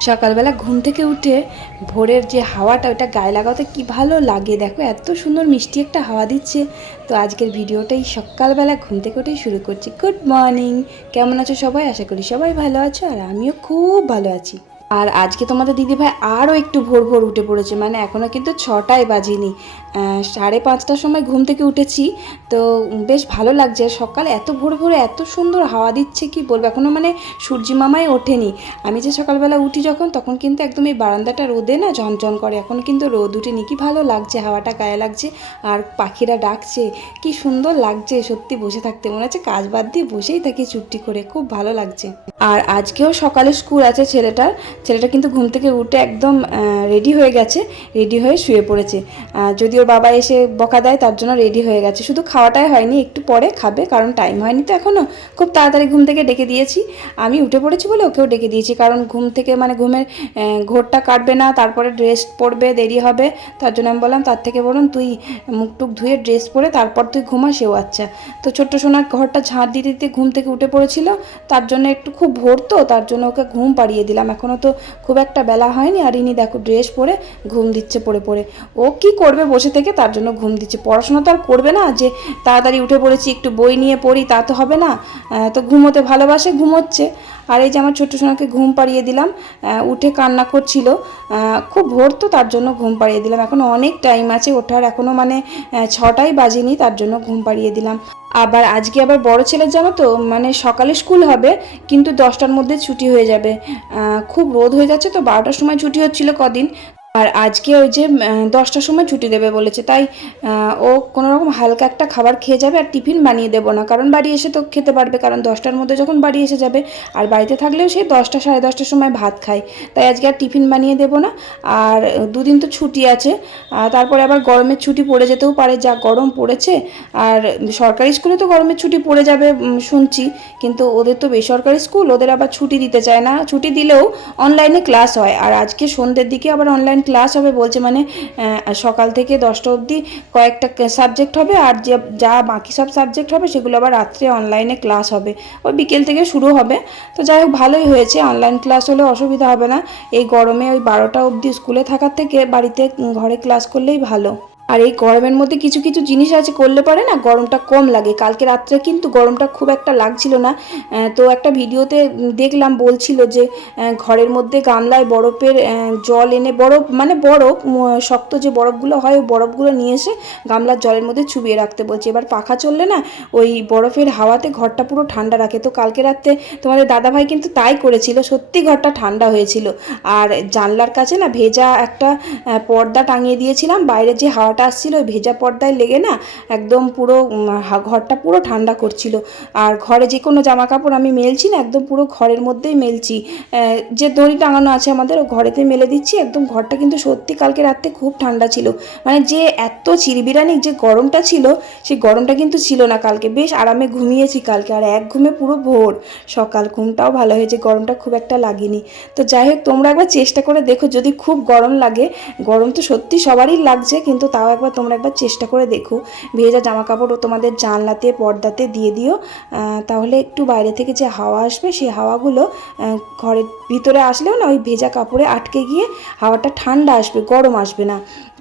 সকালবেলা ঘুম থেকে উঠে ভোরের যে হাওয়াটা, ওটা গায়ে লাগাতে কি ভালো লাগে? দেখো, এত সুন্দর মিষ্টি একটা হাওয়া দিচ্ছে। তো আজকের ভিডিওটাই সকালবেলা ঘুম থেকে উঠেই শুরু করছি। Good morning! কেমন আছো সবাই? আশা করি সবাই ভালো আছো, আর আমিও খুব ভালো আছি। আর আজকে তোমাদের দিদিভাই আরও একটু ভোর ভোর উঠে পড়েছে মানে এখনও কিন্তু ছটায় বাজিনি। সাড়ে পাঁচটার সময় ঘুম থেকে উঠেছি, তো বেশ ভালো লাগছে। সকালে এত ভোর ভোরে এত সুন্দর হাওয়া দিচ্ছে, কি বলব? এখনও মানে সূর্যি মামাই ওঠেনি। আমি যে সকালবেলা উঠি যখন, তখন কিন্তু একদম এই বারান্দাটা রোদে না ঝনঝন করে। এখন কিন্তু রোদ উঠেনি, কি ভালো লাগছে, হাওয়াটা গায়ে লাগছে। আর পাখিরা ডাকছে, কি সুন্দর লাগছে, সত্যি বসে থাকতে মনে হচ্ছে, কাজ বাদ দিয়ে বসেই থাকি চুপটি করে, খুব ভালো লাগছে। আর আজকেও সকালে স্কুল আছে ছেলেটার ছেলেটা কিন্তু ঘুম থেকে উঠে একদম রেডি হয়ে গেছে রেডি হয়ে শুয়ে পড়েছে। যদি ওর বাবা এসে বকা দেয়, তার জন্য রেডি হয়ে গেছে। শুধু খাওয়াটাই হয়নি, একটু পরে খাবে, কারণ টাইম হয়নি তো এখনও খুব তাড়াতাড়ি ঘুম থেকে ডেকে দিয়েছি। আমি উঠে পড়েছি বলে ওকেও ডেকে দিয়েছি, কারণ ঘুম থেকে মানে ঘুমের ঘোরটা কাটবে না, তারপরে ড্রেস পরবে, দেরি হবে। তার জন্য আমি বললাম, তার থেকে বরং তুই মুখ টুক ধুয়ে ড্রেস পরে, তারপর তুই ঘুমা, সেও আচ্ছা। তো ছোট্ট সোনার ঘরটা ঝাঁট দিতে দিতে ঘুম থেকে উঠে পড়েছিল। তার জন্য একটু খুব ভোর তো, তার জন্য ওকে ঘুম পাড়িয়ে দিলাম। এখনও তো খুব একটা বেলা হয়নি আর ইনি দেখো ড্রেস পরে ঘুম দিচ্ছে পড়ে পড়ে। ও কি করবে বসে থেকে? তার জন্য ঘুম দিচ্ছে। পড়াশোনা তো আর করবে না যে তাড়াতাড়ি উঠে পড়েছি, একটু বই নিয়ে পড়ি, তা তো হবে না। তো ঘুমোতে ভালোবাসে, ঘুমোচ্ছে। আর এই যে আমার ছোট্ট সোনাকে ঘুম পাড়িয়ে দিলাম উঠে কান্না করছিল খুব ভোর তো তার জন্য ঘুম পাড়িয়ে দিলাম। এখন অনেক টাইম আছে, ওঠার এখনও মানে ছটাই বাজেনি, তার জন্য ঘুম পাড়িয়ে দিলাম। আবার আজকে আবার বড় ছেলের জানো তো মানে সকালে স্কুল হবে, কিন্তু দশটার মধ্যে ছুটি হয়ে যাবে। খুব রোদ হয়ে যাচ্ছে তো, বারোটার সময় ছুটি হচ্ছিল কদিন। আর আজকে ওই যে দশটার সময় ছুটি দেবে বলেছে। তাই ও কোনো রকম হালকা একটা খাবার খেয়ে যাবে আর টিফিন বানিয়ে দেবো না। কারণ বাড়ি এসে তো খেতে পারবে, কারণ দশটার মধ্যে যখন বাড়ি এসে যাবে, আর বাড়িতে থাকলেও সে দশটা, সাড়ে দশটার সময় ভাত খায়। তাই আজকে আর টিফিন বানিয়ে দেবো না। আর দুদিন তো ছুটি আছে। তারপরে আবার গরমের ছুটি পড়ে যেতেও পারে, যা গরম পড়েছে। আর সরকারি স্কুলে তো গরমের ছুটি পড়ে যাবে শুনছি। কিন্তু ওদের তো বেসরকারি স্কুল, ওদের আবার ছুটি দিতে চায় না। ছুটি দিলেও অনলাইনে ক্লাস হয়। আর আজকে সন্ধ্যের দিকে আবার অনলাইন ক্লাস হবে, বলছে মানে সকাল থেকে দশটা অবধি কয়েকটা সাবজেক্ট হবে আর যে, যা বাকি সব সাবজেক্ট হবে সেগুলো আবার রাত্রে অনলাইনে ক্লাস হবে। ওই বিকেল থেকে শুরু হবে। তো যাই হোক, ভালোই হয়েছে। অনলাইন ক্লাস হলে অসুবিধা হবে না। এই গরমে ওই বারোটা অবধি স্কুলে থাকার থেকে বাড়িতে ঘরে ক্লাস করলেই ভালো। আর এই গরমের মধ্যে কিছু কিছু জিনিস আছে, করলে পারে না গরমটা কম লাগে। কালকে রাত্রে কিন্তু গরমটা খুব একটা লাগছিল না। তো একটা ভিডিওতে দেখলাম বলছিল যে ঘরের মধ্যে গামলায় বরফের জল এনে বরফ মানে বরফ শক্ত যে বরফগুলো হয়, ওই বরফগুলো নিয়ে এসে গামলার জলের মধ্যে চুবিয়ে রাখতে বলছে। এবার পাখা চললে না ওই বরফের হাওয়াতে ঘরটা পুরো ঠান্ডা রাখে। তো কালকে রাত্রে তোমাদের দাদাভাই কিন্তু তাই করেছিল, সত্যি ঘরটা ঠান্ডা হয়েছিল। আর জানলার কাছে না ভেজা একটা পর্দা টাঙিয়ে দিয়েছিলাম, বাইরে যে হাওয়াটা আসছিল, ওই ভেজা পর্দায় লেগে না একদম পুরো ঘরটা পুরো ঠান্ডা করছিল। আর ঘরে যে কোনো জামা কাপড় আমি মেলছি না, একদম পুরো ঘরের মধ্যেই মেলছি। যে দড়ি টাঙানো আছে আমাদের, ও ঘরেতে মেলে দিচ্ছি। একদম ঘরটা কিন্তু সত্যি কালকে রাত্রে খুব ঠান্ডা ছিল। মানে যে এত চিরবিরানি যে গরমটা ছিল, সেই গরমটা কিন্তু ছিল না কালকে। বেশ আরামে ঘুমিয়েছি কালকে। আর এক ঘুমে পুরো ভোর সকাল। ঘুমটাও ভালো হয়েছে, গরমটা খুব একটা লাগেনি। তো যাই হোক, তোমরা একবার চেষ্টা করে দেখো, যদি খুব গরম লাগে, গরম তো সত্যি সবারই লাগছে, কিন্তু তাও একবার তোমরা একবার চেষ্টা করে দেখো। ভেজা জামা কাপড় তোমাদের জানলাতে, পর্দাতে দিয়ে দিও। তাহলে একটু বাইরে থেকে যে হাওয়া আসবে সেই হাওয়াগুলো ঘরের ভিতরে আসলেও না, ওই ভেজা কাপড়ে আটকে গিয়ে হাওয়াটা ঠান্ডা আসবে, গরম আসবে না।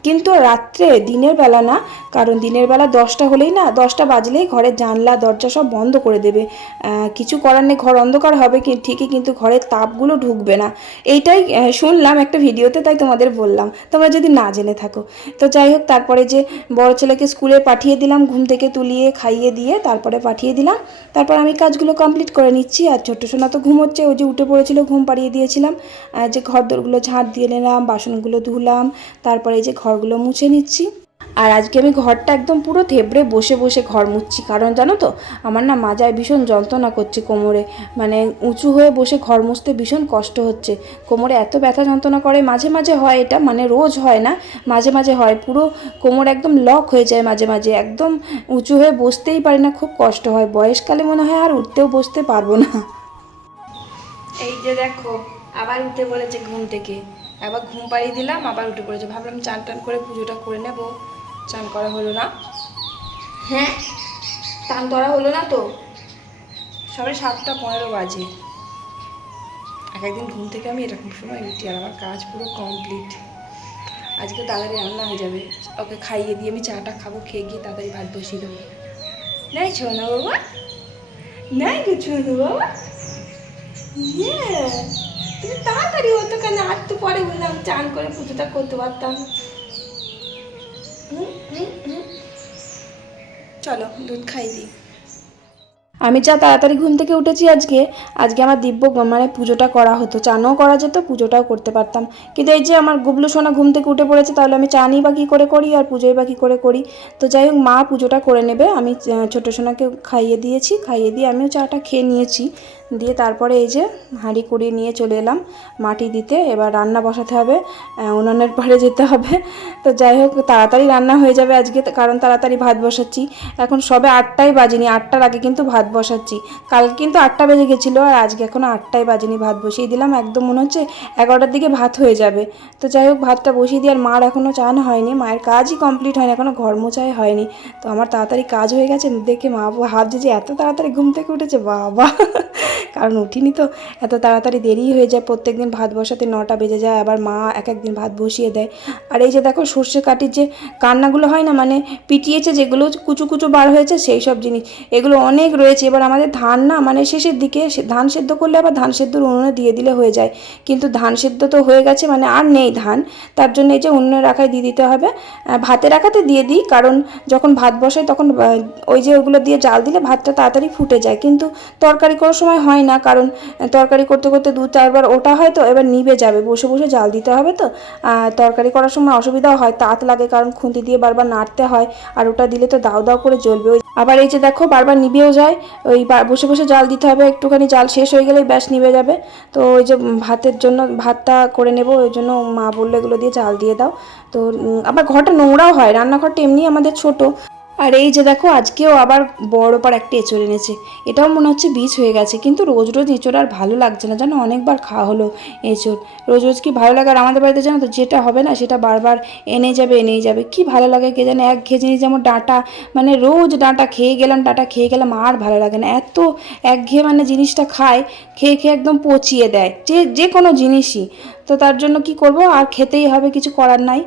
কিন্তু রাত্রে দিনের বেলা না, কারণ দিনের বেলা দশটা হলেই না, দশটা বাজলেই ঘরের জানলা, দরজা সব বন্ধ করে দেবে। কিছু করার নেই, ঘর অন্ধকার হবে ঠিকই কিন্তু ঘরের তাপগুলো ঢুকবে না। এইটাই শুনলাম একটা ভিডিওতে, তাই তোমাদের বললাম। তোমরা যদি না জেনে থাকো। তো যাই হোক, তারপরে যে বড় ছেলেকে স্কুলে পাঠিয়ে দিলাম, ঘুম থেকে তুলিয়ে, খাইয়ে দিয়ে তারপরে পাঠিয়ে দিলাম। তারপর আমি কাজগুলো কমপ্লিট করে নিচ্ছি, আর ছোট্ট সোনা তো ঘুম হচ্ছে ওই যে উঠে পড়েছিল, ঘুম পাড়িয়ে দিয়েছিলাম। যে ঘর দোরগুলো ঝাঁট দিয়ে নিলাম, বাসনগুলো ধুলাম, তারপরে এই যে ঘরগুলো মুছে নিচ্ছি। আর আজকে আমি ঘরটা একদম পুরো থেবড়ে বসে বসে ঘর মুছছি। কারণ জানো তো, আমার না মাজায় ভীষণ যন্ত্রণা করছে কোমরে। মানে উঁচু হয়ে বসে ঘর মুছতে ভীষণ কষ্ট হচ্ছে। কোমরে এত ব্যথা যন্ত্রণা করে, মাঝে মাঝে হয় এটা মানে রোজ হয় না। মাঝে মাঝে হয়, পুরো কোমর একদম লক হয়ে যায় মাঝে মাঝে। একদম উঁচু হয়ে বসতেই পারি না, খুব কষ্ট হয়। বয়সকালে মনে হয় আর উঠতেও বসতে পারব না। এই যে দেখো, আবার উঠে বলেছে ঘুম থেকে। একবার ঘুম পাড়িয়ে দিলাম, আবার উঠে পড়েছে। ভাবলাম চান টান করে পুজোটা করে নেব। চান করা হলো না। হ্যাঁ চান করা হলো না তো? সবাই সাতটা পনেরো বাজে। এক একদিন ঘুম থেকে আমি এরকম সময় উঠি আর আমার কাজ পুরো কমপ্লিট আজকে তাড়াতাড়ি রান্না হয়ে যাবে। ওকে খাইয়ে দিয়ে আমি চাটা খাব, খেয়ে গিয়ে তাড়াতাড়ি ভাত বসিয়ে দেবো। নাই ছো না বাবা? নাই কিছু না বাবা. তাড়াতাড়ি হতো কেন? আর তো পরে বললাম, চান করে পুজোটা করতে পারতাম। চলো, দুধ খাই দিই আমি যা তাড়াতাড়ি ঘুম থেকে উঠেছি আজকে আজকে আমার দিব্য মানে পুজোটা করা হতো। চানও করা যেত, পুজোটাও করতে পারতাম। কিন্তু এই যে আমার গুবলু সোনা ঘুম থেকে উঠে পড়েছে, তাহলে আমি চা চানই বা কী করে করি আর পুজোই বা কী করে করি? তো যাই হোক, মা পুজোটা করে নেবে। আমি ছোটো সোনাকে খাইয়ে দিয়েছি, খাইয়ে দিয়ে আমিও চাটা খেয়ে নিয়েছি। দিয়ে তারপরে এই যে হাঁড়ি কুড়িয়ে নিয়ে চলে এলাম মাটি দিতে। এবার রান্না বসাতে হবে উনানের পাড়ে যেতে হবে। তো যাই হোক, তাড়াতাড়ি রান্না হয়ে যাবে আজকে, কারণ তাড়াতাড়ি ভাত বসাচ্ছি। এখন সবে আটটাই বাজেনি, আটটার আগে কিন্তু ভাত বসাচ্ছি। কাল কিন্তু আটটা বেজে গেছিল আর আজকে এখনও আটটাই বাজেনি ভাত বসিয়ে দিলাম। একদম মনে হচ্ছে এগারোটার দিকে ভাত হয়ে যাবে। তো যাই হোক, ভাতটা বসিয়ে দিয়ে আর মার এখনও চান হয়নি। মায়ের কাজই কমপ্লিট হয়নি এখনও ঘর মোছাই হয়নি। তো আমার তাড়াতাড়ি কাজ হয়ে গেছে, দেখে মা ভাবছে যে এত তাড়াতাড়ি ঘুম থেকে উঠেছে, বাবা। কারণ উঠিনি তো, এত তাড়াতাড়ি দেরি হয়ে যায় প্রত্যেক দিন ভাত বসাতে নটা বেজে যায়, আবার মা এক একদিন ভাত বসিয়ে দেয়। আর এই যে দেখো, সর্ষে কাটির যে কান্নাগুলো হয় না মানে পিটিয়েছে যেগুলো কুচু কুচু বার হয়েছে, সেই সব জিনিস। এগুলো অনেক রয়েছে। এবার আমাদের ধান না মানে শেষের দিকে ধান সেদ্ধ করলে আবার ধান সেদ্ধর উনুনে দিয়ে দিলে হয়ে যায়। কিন্তু ধান সেদ্ধ তো হয়ে গেছে মানে আর নেই ধান। তার জন্য এই যে উনুনে রাখায় দিয়ে দিতে হবে। ভাতে রাখাতে দিয়ে দিই, কারণ যখন ভাত বসাই তখন ওই যে ওগুলো দিয়ে জাল দিলে ভাতটা তাড়াতাড়ি ফুটে যায়। কিন্তু তরকারি করার সময় হয় না, কারণ তরকারি করতে করতে দু চারবার ওটা হয় তো, এবার নিভে যাবে। বসে বসে জাল দিতে হবে তো। তরকারি করার সময় অসুবিধাও হয়, তাঁত লাগে, কারণ খুন্তি দিয়ে বারবার নাড়তে হয়, আর ওটা দিলে তো দাও দাও করে জ্বলবে। ওই আবার এই যে দেখো, বারবার নিভেও যায়। ওই বসে বসে জাল দিতে হবে, একটুখানি জাল শেষ হয়ে গেলেই ব্যাস নিভে যাবে। তো ওই যে ভাতের জন্য, ভাতটা করে নেব, ওই জন্য মা বলল এগুলো দিয়ে জাল দিয়ে দাও। তো আবার ঘরটা নোংরাও হয়, রান্নাঘরটা এমনি আমাদের ছোট। আর এই যে দেখো, আজকেও আবার বড় পার একটা এঁচড় এনেছে। এটাও মনে হচ্ছে বীজ হয়ে গেছে, কিন্তু রোজ রোজ এঁচড় আর ভালো লাগছে না। জানো, অনেকবার খাওয়া হলো এঁচড়। রোজ রোজ কি ভালো লাগে? আর আমাদের বাড়িতে জানো তো, যেটা হবে না, সেটা বারবার এনে যাবে এনেই যাবে। কি ভালো লাগে কে জানে? এক ঘেয়ে জিনিস যেমন ডাঁটা মানে রোজ ডাঁটা খেয়ে গেলাম, ডাঁটা খেয়ে গেলাম, আর ভালো লাগে না। এত একঘেয়ে মানে জিনিসটা খায়, খেয়ে খেয়ে একদম পচিয়ে দেয়। যে যে কোনো জিনিসই। তো তার জন্য কি করব? আর খেতেই হবে, কিছু করার নাই।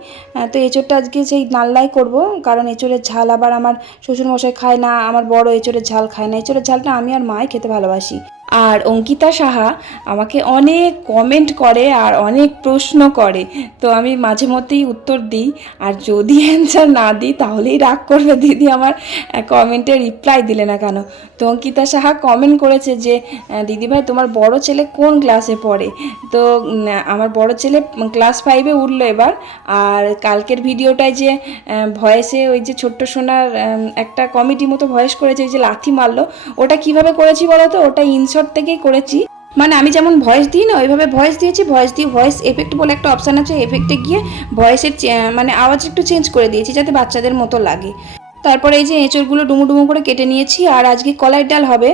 তো এঁচোড়টা আজকে সেই নাল্লাই করব, কারণ এঁচোড়ের ঝাল আবার আমার শ্বশুরমশাই খায় না, আমার বড় এঁচোড়ের ঝাল খায় না। এঁচোড়ের ঝালটা আমি আর মাই খেতে ভালোবাসি। আর অঙ্কিতা সাহা আমাকে অনেক কমেন্ট করে আর অনেক প্রশ্ন করে। তো আমি মাঝে মধ্যেই উত্তর দিই আর যদি অ্যান্সার না দিই তাহলেই রাগ করবে। দিদি আমার কমেন্টে রিপ্লাই দিলে না কেন? তো অঙ্কিতা সাহা কমেন্ট করেছে যে দিদিভাই তোমার বড় ছেলে কোন ক্লাসে পড়ে? তো আমার বড় ছেলে ক্লাস ফাইভে উঠল এবার। আর কালকের ভিডিওটায় যে ভয়েসে ওই যে ছোট্ট সোনার একটা কমেডি মতো ভয়েস করেছে যে লাথি মারলো। ওটা কীভাবে করেছি বলো তো ওটা ইনশর্ট থেকেই করেছি। মানে আমি যেমন ভয়েস দিই না, ওইভাবে ভয়েস দিয়েছি ভয়েস দিয়ে ভয়েস এফেক্ট বলে একটা অপশান আছে এফেক্টে গিয়ে ভয়েসের মানে আওয়াজ একটু চেঞ্জ করে দিয়েছি, যাতে বাচ্চাদের মতো লাগে। তারপরে এই যে এঁচড়গুলো ডুমু ডুমু করে কেটে নিয়েছি আর আজকে কলাই ডাল হবে।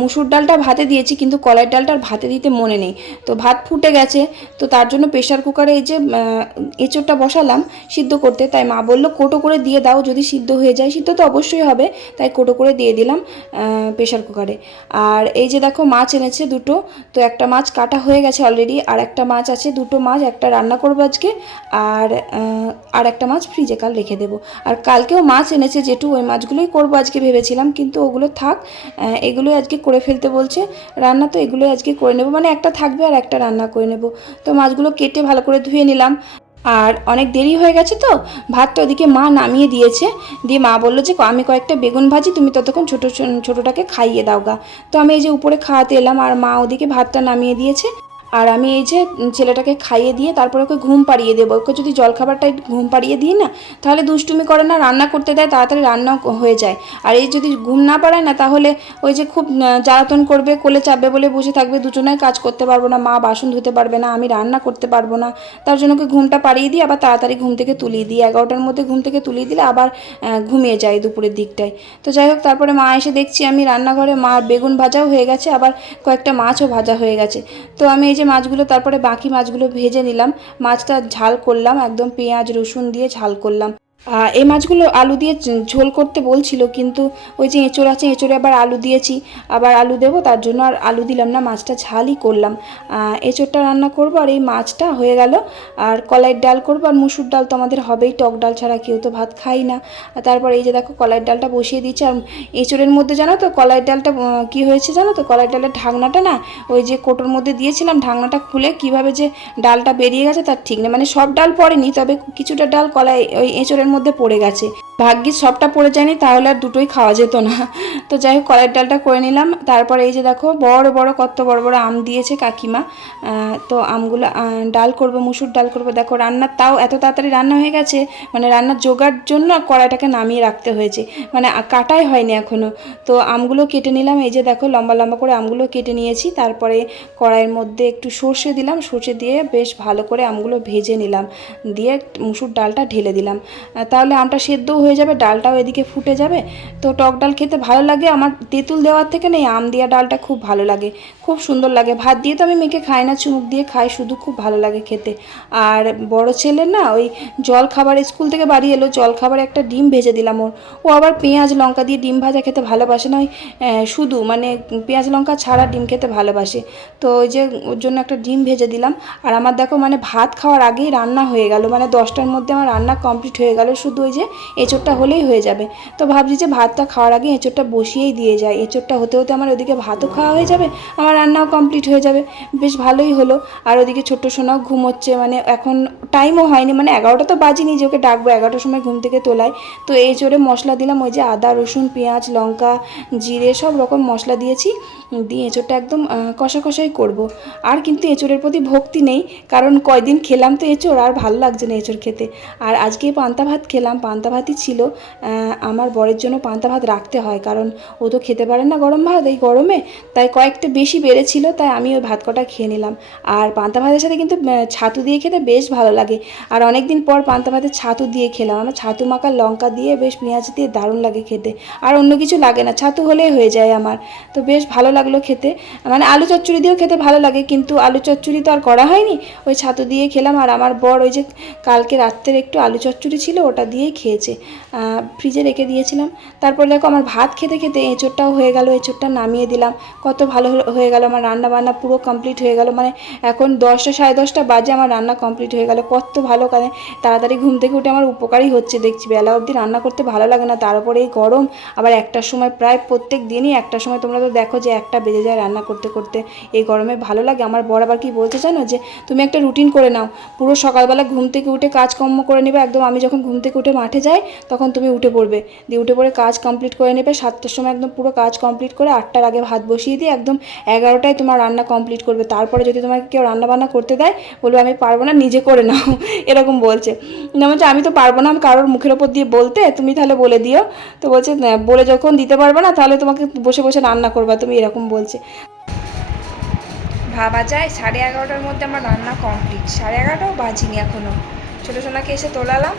মুসুর ডালটা ভাতে দিয়েছি কিন্তু কলাই ডালটা ভাতে দিতে মনে নেই। তো ভাত ফুটে গেছে, তো তার জন্য প্রেশার কুকারে এই যে এঁচড়টা বসালাম সিদ্ধ করতে। তাই মা বলল, কোটো করে দিয়ে দাও, যদি সিদ্ধ হয়ে যায়। সিদ্ধ তো অবশ্যই হবে, তাই কোটো করে দিয়ে দিলাম প্রেশার কুকারে। আর এই যে দেখো মাছ এনেছে দুটো, তো একটা মাছ কাটা হয়ে গেছে অলরেডি আর একটা মাছ আছে, দুটো মাছ একটা রান্না করব আজকে, আর আর একটা মাছ ফ্রিজে কাল রেখে দেবো। আর কালকেও মাছ এনেছে যেটু ওই মাছগুলোই করব আজকে ভেবেছিলাম, কিন্তু ওগুলো থাক এগুলোই আজকে করে ফেলতে বলছে। রান্না তো এগুলোই আজকে করে নেব মানে একটা থাকবে আর একটা রান্না করে নেব। তো মাছগুলো কেটে ভালো করে ধুয়ে নিলাম। আর অনেক দেরি হয়ে গেছে তো, ভাতটা ওদিকে মা নামিয়ে দিয়েছে। দিয়ে মা বলল যে আমি কয়েকটা বেগুন ভাজি, তুমি ততক্ষণ ছোটো, ছোটোটাকে খাইয়ে দাও গা। তো আমি এই যে উপরে খাওয়াতে এলাম, আর মা ওদিকে ভাতটা নামিয়ে দিয়েছে। আর আমি এই যে ছেলেটাকে খাইয়ে দিয়ে তারপরে ওকে ঘুম পাড়িয়ে দেবো। ওকে যদি জলখাবারটা ঘুম পাড়িয়ে দিই না, তাহলে দুষ্টুমি করে না, রান্না করতে দেয়, তাড়াতাড়ি রান্নাও হয়ে যায়। আর এই যদি ঘুম না পাড়ায় না, তাহলে ওই যে খুব জ্বালাতন করবে, কোলে চাপবে বলে বসে থাকবে, দুজনেই কাজ করতে পারব না, মা বাসন ধুতে পারবে না, আমি রান্না করতে পারব না। তার জন্য ওকে ঘুমটা পাড়িয়ে দিই আবার তাড়াতাড়ি ঘুম থেকে তুলিয়ে দিই। এগারোটার মধ্যে ঘুম থেকে তুলিয়ে দিলে আবার ঘুমিয়ে যায় দুপুরের দিকটায়। তো যাই হোক, তারপরে মা এসে দেখছি আমি রান্নাঘরে মা বেগুন ভাজাও হয়ে গেছে, আবার কয়েকটা মাছও ভাজা হয়ে গেছে। তো আমি এই যে মাছগুলো, তারপরে বাকি মাছগুলো ভেজে নিলাম। মাছটা ঝাল করলাম, একদম পেঁয়াজ, রসুন দিয়ে ঝাল করলাম। এই মাছগুলো আলু দিয়ে ঝোল করতে বলছিল, কিন্তু ওই যে এঁচোড় আছে, এঁচোড়ে আবার আলু দিয়েছি, আবার আলু দেবো, তার জন্য আর আলু দিলাম না, মাছটা ঝালই করলাম। এঁচোড়টা রান্না করব আর এই মাছটা হয়ে গেল, আর কলাইয়ের ডাল করব, আর মুসুর ডাল তো আমাদের হবেই, টক ডাল ছাড়া কেউ তো ভাত খাই না। তারপর এই যে দেখো, কলাইয়ের ডালটা বসিয়ে দিচ্ছি আর এঁচোড়ের মধ্যে জানো তো, কলাইয়ের ডালটা কি হয়েছে জানো তো, কলাইয়ের ডালের ঢাকনাটা না, ওই যে কোটোর মধ্যে দিয়েছিলাম, ঢাকনাটা খুলে কীভাবে যে ডালটা বেরিয়ে গেছে, তার ঠিক নেই মানে সব ডাল পড়েনি, তবে কিছুটা ডাল কলাই, ওই এঁচোড়ের মধ্যে পড়ে গেছে। ভাগ্যিস সবটা পড়ে যায়নি, তাহলে আর দুটোই খাওয়া যেত না। তো যাই হোক, কলাইয়ের ডালটা করে নিলাম। তারপরে এই যে দেখো, বড় বড় কত বড় বড় আম দিয়েছে কাকিমা। তো আমগুলো ডাল করব, মুসুর ডাল করব। দেখো রান্নার তাও এত তাড়াতাড়ি রান্না হয়ে গেছে মানে রান্নার জোগাড় জন্য কড়াইটাকে নামিয়ে রাখতে হয়েছে। মানে কাটাই হয়নি এখনও তো আমগুলো কেটে নিলাম। এই যে দেখো, লম্বা লম্বা করে আমগুলো কেটে নিয়েছি। তারপরে কড়াইয়ের মধ্যে একটু সর্ষে দিলাম। সর্ষে দিয়ে বেশ ভালো করে আমগুলো ভেজে নিলাম। দিয়ে মুসুর ডালটা ঢেলে দিলাম। তাহলে আমটা সেদ্ধও হয়ে যাবে, ডালটাও এদিকে ফুটে যাবে। তো টক ডাল খেতে ভালো লাগে, আমার তেঁতুল দেওয়ার থেকে নেই, আম দেওয়া ডালটা খুব ভালো লাগে, খুব সুন্দর লাগে। ভাত দিয়ে তো আমি মেখে খাই না, চুমুক দিয়ে খাই, শুধু খুব ভালো লাগে খেতে। আর বড় ছেলে না, ওই জল খাবার স্কুল থেকে বাড়ি এলো, জল খাবার একটা ডিম ভেজে দিলাম ওর। ও আবার পেঁয়াজ লঙ্কা দিয়ে ডিম ভাজা খেতে ভালোবাসে না, ওই শুধু মানে পেঁয়াজ লঙ্কা ছাড়া ডিম খেতে ভালোবাসে। তো ওই যে ওর জন্য একটা ডিম ভেজে দিলাম। আর আমার দেখো মানে ভাত খাওয়ার আগেই রান্না হয়ে গেল মানে দশটার মধ্যে আমার রান্না কমপ্লিট হয়ে গেল। শুধু ওই যে এঁচোড়টা হলেই হয়ে যাবে। তো ভাবছি যে ভাতটা খাওয়ার আগে এঁচোড়টা বসিয়েই দিয়ে যায় এঁচোড়টা হতে হতে আমার ওদিকে ভাতও খাওয়া হয়ে যাবে, আমার রান্নাও কমপ্লিট হয়ে যাবে। বেশ ভালোই হলো। আর ওদিকে ছোট্ট সোনাও ঘুমোচ্ছে মানে এখন টাইমও হয়নি মানে এগারোটা তো বাজিনি যে ওকে ডাকবো, এগারোটার সময় ঘুম থেকে তোলায় তো এই জোরে মশলা দিলাম ওই যে আদা, রসুন, পেঁয়াজ, লঙ্কা, জিরে, সব রকম মশলা দিয়েছি। দিয়ে এঁচোড়টা একদম কষা কষাই করব। আর কিন্তু এঁচোড়ের প্রতি ভক্তি নেই, কারণ কয়দিন খেলাম তো এঁচোড়, আর ভালো লাগছে না এঁচোড় খেতে। আর আজকে পান্তা ভাত খেলাম, পান্তা ভাতই ছিল। আমার বরের জন্য পান্তা ভাত রাখতে হয়, কারণ ও তো খেতে পারে না গরম ভাত এই গরমে। তাই কয়েকটা বেশি বেড়েছিল, তাই আমি ওই ভাত কটা খেয়ে নিলাম। আর পান্তা ভাতের সাথে কিন্তু ছাতু দিয়ে খেতে বেশ ভালো লাগে। আর অনেক দিন পর পান্তা ভাতে ছাতু দিয়ে খেলাম। আমার ছাতু মাখা লঙ্কা দিয়ে বেশ পেঁয়াজ দিয়ে দারুণ লাগে খেতে। আর অন্য কিছু লাগে না, ছাতু হলেই হয়ে যায় আমার। তো বেশ ভালো লাগল খেতে। মানে আলু চচ্চড়ি দিয়েও খেতে ভালো লাগে, কিন্তু আলু চচ্চড়ি তো আর করা হয়নি। ওই ছাতু দিয়ে খেলাম, আর আমার বর ওই যে কালকে রাত্রের একটু আলু চচ্চড়ি ছিল ওটা দিয়েই খেয়েছে। ফ্রিজে রেখে দিয়েছিলাম। তারপর দেখো আমার ভাত খেতে খেতে এঁচোরটাও হয়ে গেল এঁচোরটা নামিয়ে দিলাম। কত ভালো হয়ে গেল আমার রান্না বান্না পুরো কমপ্লিট হয়ে গেল। মানে এখন দশটা সাড়ে দশটা বাজে আমার রান্না কমপ্লিট হয়ে গেল। কত ভালো কারণে তাড়াতাড়ি ঘুম থেকে উঠে আমার উপকারই হচ্ছে দেখছি। বেলা অবধি রান্না করতে ভালো লাগে না। তার এই গরম। আবার একটার সময় প্রায় প্রত্যেক দিনই একটার সময় তোমরা তো দেখো যে একটা বেজে যায় রান্না করতে করতে। এই গরমে ভালো লাগে। আমার বর আবার কি বলতে জানো যে, তুমি একটা রুটিন করে নাও। পুরো সকালবেলা ঘুম থেকে উঠে কাজকর্ম করে নেবে। একদম আমি যখন ঘুম থেকে উঠে মাঠে যাই তখন তুমি উঠে পড়বে। দিয়ে উঠে পড়ে কাজ কমপ্লিট করে নেবে, সাতটার সময় একদম পুরো কাজ কমপ্লিট করে আটটার আগে ভাত বসিয়ে দিয়ে একদম এগারোটায় তোমার রান্না কমপ্লিট করবে। তারপরে যদি তোমাকে কেউ রান্না বান্না করতে দেয়, বলবে, আমি পারব না, নিজে করে নাও। এরকম বলছে। না, বলছে, আমি তো পারব না কারোর মুখের ওপর দিয়ে বলতে, তুমি তাহলে বলে দিও। তো বলছে বলে যখন দিতে পারবে না, তাহলে তোমাকে বসে বসে রান্না করবা। তুমি এরকম বলছে। ভাবা যায়, সাড়ে এগারোটার মধ্যে আমার রান্না কমপ্লিট সাড়ে এগারোটাও বাজিনি এখনও ছোটো সোনাকে এসে তোলালাম।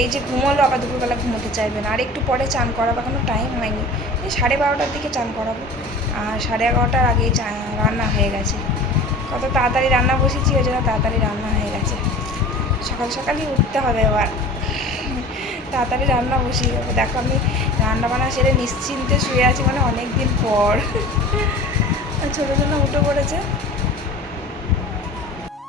এই যে ঘুমোলো, আবার দুপুরবেলা ঘুমোতে চাইবে না। আর একটু পরে চান করাবো, এখনও টাইম হয়নি। এই সাড়ে বারোটার দিকে চান করাবো। আর সাড়ে এগারোটার আগেই চা, রান্না হয়ে গেছে। কত তাড়াতাড়ি রান্না বসেছি, ওই জন্য তাড়াতাড়ি রান্না হয়ে গেছে। সকাল সকালই উঠতে হবে এবার। তাড়াতাড়ি রান্না বসিয়ে দেবো। দেখো আমি রান্না বান্না সেরে নিশ্চিন্তে শুয়ে আছি মানে অনেক দিন পর ছোটো জন্য উঠে পড়েছে।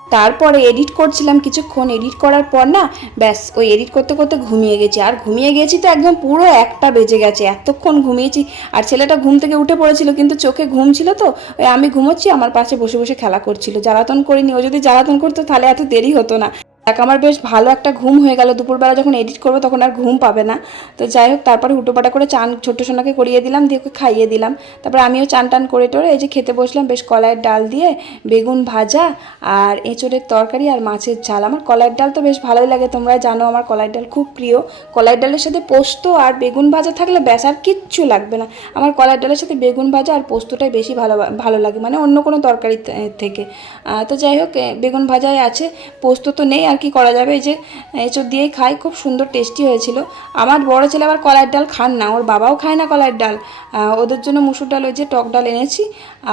তারপরে এডিট করছিলাম কিছুক্ষণ এডিট করার পর না, ব্যাস, ওই এডিট করতে করতে ঘুমিয়ে গেছি। আর ঘুমিয়ে গেছি তো একদম পুরো একটা বেজে গেছে, এতক্ষণ ঘুমিয়েছি। আর ছেলেটা ঘুম থেকে উঠে পড়েছিল, কিন্তু চোখে ঘুম ছিল তো, ওই আমি ঘুমোচ্ছি, আমার পাশে বসে বসে খেলা করছিল। জ্বালাতন করিনি, ও যদি জ্বালাতন করতো তাহলে এত দেরি হতো না। দেখ, আমার বেশ ভালো একটা ঘুম হয়ে গেল। দুপুরবেলা যখন এডিট করব তখন আর ঘুম পাবে না। তো যাই হোক, তারপরে হুটোপাটা করে চান ছোট্ট সোনাকে করিয়ে দিলাম, দিয়ে ওকে খাইয়ে দিলাম। তারপরে আমিও চান টান করে টোরে এই যে খেতে বসলাম, বেশ কলাইয়ের ডাল দিয়ে, বেগুন ভাজা আর এঁচোড়ের তরকারি আর মাছের ঝাল। আমার কলাইয়ের ডাল তো বেশ ভালোই লাগে তোমরা জানো আমার কলাইয়ের ডাল খুব প্রিয়। কলাইয়ের ডালের সাথে পোস্ত আর বেগুন ভাজা থাকলে ব্যাস, আর কিচ্ছু লাগবে না। আমার কলাইয়ের ডালের সাথে বেগুন ভাজা আর পোস্তটাই বেশি ভালো ভালো লাগে মানে অন্য কোনো তরকারি থেকে। তো যাই হোক বেগুন ভাজাই আছে, পোস্ত তো নেই আর আর কি করা যাবে? এই যে, এঁচড় দিয়েই খাই, খুব সুন্দর টেস্টি হয়েছিল। আমার বড় ছেলে আবার কলার ডাল খান না, ওর বাবাও খায় না কলার ডাল। ওদের জন্য মুসুর ডাল, ওই যে টক ডাল এনেছি।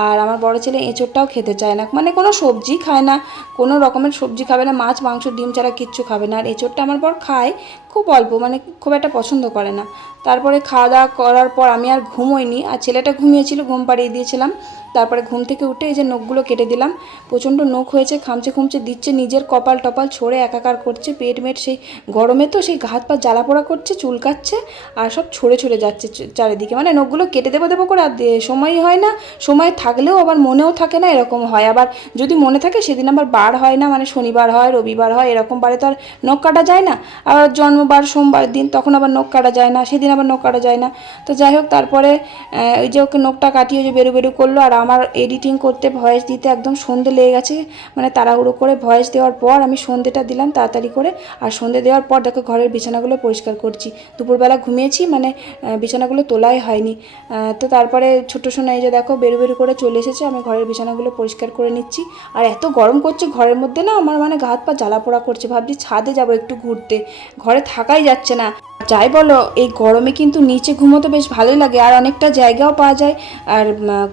আর আমার বড় ছেলে এঁচড়টাও খেতে চায় না। মানে কোনো সবজি খায় না, কোনো রকমের সবজি খাবে না, মাছ, মাংস, ডিম ছাড়া কিচ্ছু খাবে না। আর এঁচড়টা আমার বর খায় খুব অল্প মানে খুব একটা পছন্দ করে না। তারপরে খাওয়া দাওয়া করার পর আমি আর ঘুমোইনি, আর ছেলেটা ঘুমিয়েছিল, ঘুম পাড়িয়ে দিয়েছিলাম। তারপরে ঘুম থেকে উঠে এই যে নখগুলো কেটে দিলাম, প্রচণ্ড নখ হয়েছে, খামচে খুমচে দিচ্ছে, নিজের কপাল টপাল ছড়ে একাকার করছে, পেট মেট সেই গরমে তো সেই ঘাত পা জ্বালা পোড়া করছে চুলকাচ্ছে আর সব ছড়ে ছড়ে যাচ্ছে চারিদিকে। মানে নখগুলো কেটে দেবো দেবো করে আর সময়ই হয় না, সময় থাকলেও আবার মনেও থাকে না, এরকম হয়। আবার যদি মনে থাকে সেদিন আবার বার হয় না মানে শনিবার হয়, রবিবার হয়, এরকম বারে তো আর নখ কাটা যায় না। আবার জন্মবার, সোমবার দিন তখন আবার নখ কাটা যায় না, সেদিন আবার নখ কাটা যায় না। তো যাই হোক, তারপরে ওই যে ওকে নখটা কাটিয়ে যে বেরু বেরু করল, আর আমার এডিটিং করতে ভয়েস দিতে একদম সন্ধে লেগে গেছে মানে তাড়াহুড়ো করে ভয়েস দেওয়ার পর আমি সন্ধেটা দিলাম তাড়াতাড়ি করে, আর সন্ধে দেওয়ার পর দেখো ঘরের বিছানাগুলো পরিষ্কার করছি। দুপুরবেলা ঘুমিয়েছি মানে বিছানাগুলো তোলাই হয়নি। তো তারপরে ছোটো সোনা এই যে দেখো বেরু বেরু করে চলে এসেছে, আমি ঘরের বিছানাগুলো পরিষ্কার করে নিচ্ছি। আর এত গরম করছে ঘরের মধ্যে না, আমার মানে ঘাত পা জ্বালা পোড়া করছে, ভাবছি ছাদে যাব একটু ঘুরতে। ঘরে থাকাই যাচ্ছে না। যাই বলো, এই গরমে কিন্তু নিচে ঘুমোতে বেশ ভালোই লাগে আর অনেকটা জায়গাও পাওয়া যায়। আর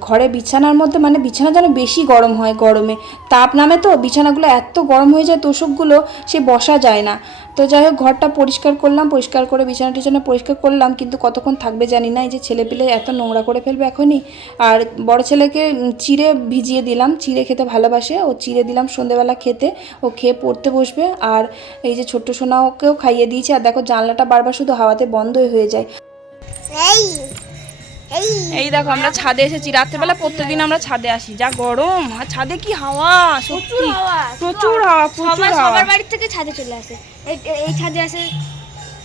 ঘরে বিছানার মধ্যে মানে বিছানা যেন বেশি গরম হয় গরমে। তাপ নামে তো বিছানাগুলো এত গরম হয়ে যায় তোষকগুলো, সে বসা যায় না। তো যাই হোক ঘরটা পরিষ্কার করলাম পরিষ্কার করে বিছানা টিছানা পরিষ্কার করলাম কিন্তু কতক্ষণ থাকবে জানি না। এই যে ছেলে পিলে এত নোংরা করে ফেলবে এখনই। আর বড় ছেলেকে চিড়ে ভিজিয়ে দিলাম চিড়ে খেতে ভালোবাসে। ও চিড়ে দিলাম সন্ধেবেলা খেতে। ও খেয়ে পড়তে বসবে। আর এই যে ছোট্ট সোনা ওকেও খাইয়ে দিয়েছি। আর দেখো জানলাটা বারবার শুধু হাওয়াতে বন্ধই হয়ে যায়। এই এই। এই দেখো আমরা ছাদে এসেছি। রাত্রেবেলা প্রত্যেকদিন আমরা ছাদে আসি। যা গরম। আর ছাদে কি হাওয়া সত্যি। প্রচুর হাওয়া। প্রচুর হাওয়া। সবার বাড়ি থেকে ছাদে চলে আসে। এই ছাদে আসে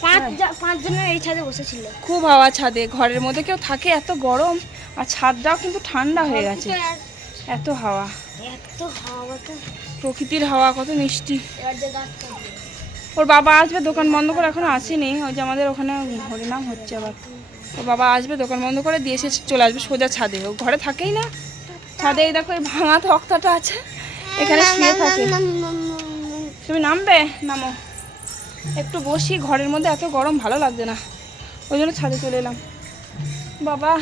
পাঁচ জা- জনের এই ছাদে বসেছিল খুব হাওয়া ছাদে ঘরের মধ্যে কেউ থাকে এত গরম আর ছাদটাও কিন্তু ঠান্ডা হয়ে গেছে এত হাওয়া এত হাওয়া প্রকৃতির হাওয়া কত মিষ্টি। ওর বাবা আসবে দোকান বন্ধ করে এখনও আসেনি ওই যে আমাদের ওখানে হরিনাম হচ্ছে আবার ওর বাবা আসবে দোকান বন্ধ করে দিয়ে এসে চলে আসবে সোজা ছাদে ও ঘরে থাকেই না ছাদে এই দেখো এই ভাঙা তক্তাটা আছে এখানে শুয়ে থাকে তুমি নামবে নামো একটু বসি ঘরের মধ্যে এত গরম ভালো লাগছে না। ওই জন্য ছাদে চলে এলাম। বাবা।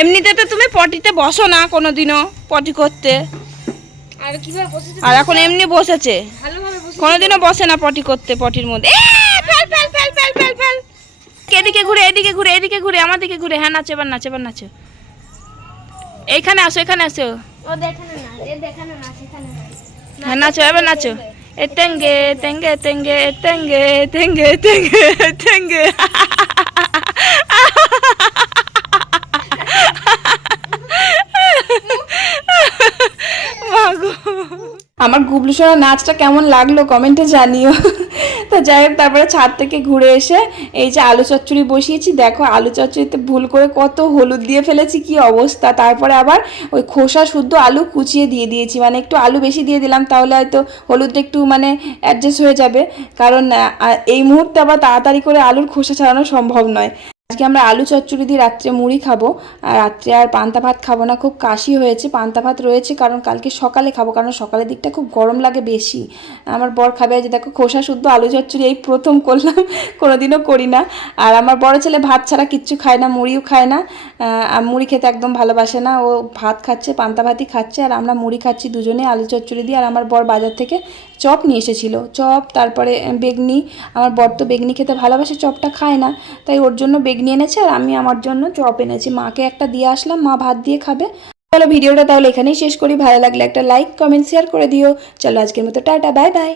এমনিতে তো তুমি পটিতে বসো না কোনোদিনও পটি করতে। আর এখন এমনি বসেছে। কোনোদিনও বসে না পটি করতে পটির মধ্যে। এদিকে ঘুরে এদিকে ঘুরে এদিকে ঘুরে আমার দিকে ঘুরে। হ্যাঁ নাচো এবার নাচো এবার নাচো। এইখানে আসো এখানে আসো। হ্যাঁ নাচো এবার নাচো। এ তেঙ্গে তেঙ্গে তেঙ্গে তেঙ্গে তেঙ্গে তেঙ্গে আমার গুবলু নাচটা কেমন লাগল? কমেন্টে জানিও। যাই হোক, তারপরে ছাদ থেকে ঘুরে এসে এই যে আলু চচ্চড়ি বসিয়েছি, দেখো আলু চচ্চড়িতে ভুল করে কত হলুদ দিয়ে ফেলেছি, কি অবস্থা? তারপরে আবার ওই খোসা শুদ্ধ আলু কুচিয়ে দিয়ে দিয়েছি মানে একটু আলু বেশি দিয়ে দিলাম, তাহলে হয়তো হলুদটা একটু মানে অ্যাডজাস্ট হয়ে যাবে, কারণ এই মুহূর্তে আবার তাড়াতাড়ি করে আলুর খোসা ছাড়ানো সম্ভব নয়। আজকে আমরা আলু চচ্চড়ি দিয়ে রাত্রে মুড়ি খাব। আর রাত্রে আর পান্তা ভাত খাব না, খুব কাশি হয়েছে। পান্তা ভাত রয়েছে কারণ কালকে সকালে খাব, কারণ সকালের দিকটা খুব গরম লাগে বেশি। আমার বর খাবে যে দেখো খোসা শুদ্ধ আলু চচ্চড়ি, এই প্রথম করলাম, কোনোদিনও করি না। আর আমার বড় ছেলে ভাত ছাড়া কিচ্ছু খায় না, মুড়িও খায় না। আর মুড়ি খেতে একদম ভালোবাসে না। ও ভাত খাচ্ছে, পান্তা ভাতই খাচ্ছে, আর আমরা মুড়ি খাচ্ছি দুজনে আলু চচ্চড়ি দিয়ে। আর আমার বর বাজার থেকে চপ নিয়ে এসেছিল। চপ, তারপরে বেগনি। আমার বর তো বেগনি খেতে ভালোবাসে, চপটা খায় না। তাই ওর জন্য বেগনি এনেছে আর আমি আমার জন্য চপ এনেছি। মাকে একটা দিয়ে আসলাম, মা ভাত দিয়ে খাবে। চলো ভিডিওটা তাহলে এখানেই শেষ করি। ভালো লাগলে একটা লাইক কমেন্ট শেয়ার করে দিও। চলো আজকের মতো, টাটা বাই বাই